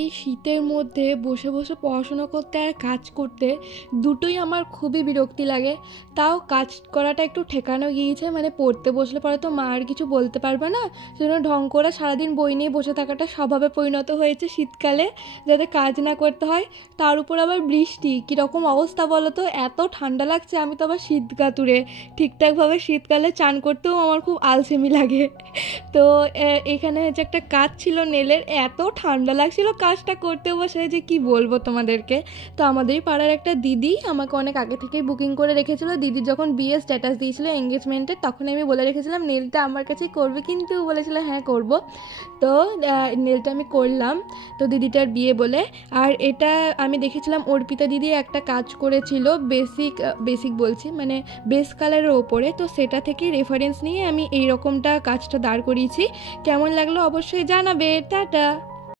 এই শীতের মধ্যে বসে বসে পড়াশোনা করতে আর কাজ করতে দুটোই আমার খুবই বিরক্তি লাগে। তাও কাজ করাটা একটু ঠেকানো গিয়েছে, মানে পড়তে বসলে পরে তো মা আর কিছু বলতে পারবে না, সেজন্য ঢং করে সারাদিন বই নিয়ে বসে থাকাটা স্বভাবে পরিণত হয়েছে শীতকালে, যাতে কাজ না করতে হয়। তার উপর আবার বৃষ্টি, কীরকম অবস্থা বলো তো, এত ঠান্ডা লাগছে। আমি তো আবার শীত কাতুরে, ঠিকঠাকভাবে শীতকালে চান করতেও আমার খুব আলসেমি লাগে। তো এখানে হচ্ছে একটা কাজ ছিল নেলের, এত ঠান্ডা লাগছিল কাজটা করতে বসে যে কি বলবো তোমাদেরকে। তো আমাদেরই পাড়ার একটা দিদি আমাকে অনেক আগে থেকেই বুকিং করে রেখেছিল। দিদির যখন বিয়ে স্ট্যাটাস দিয়েছিল এঙ্গেজমেন্টের, তখন আমি বলে রেখেছিলাম নেলটা আমার কাছেই করবে, কিন্তু বলেছিল হ্যাঁ করব। তো নেলটা আমি করলাম, তো দিদিটার বিয়ে বলে। আর এটা আমি দেখেছিলাম অর্পিতা দিদি একটা কাজ করেছিল বেসিক বলছি, মানে বেস কালারের ওপরে, তো সেটা থেকে রেফারেন্স নিয়ে আমি এই রকমটা কাজটা দাঁড় করিয়েছি। কেমন লাগলো অবশ্যই জানাবে। টাটা।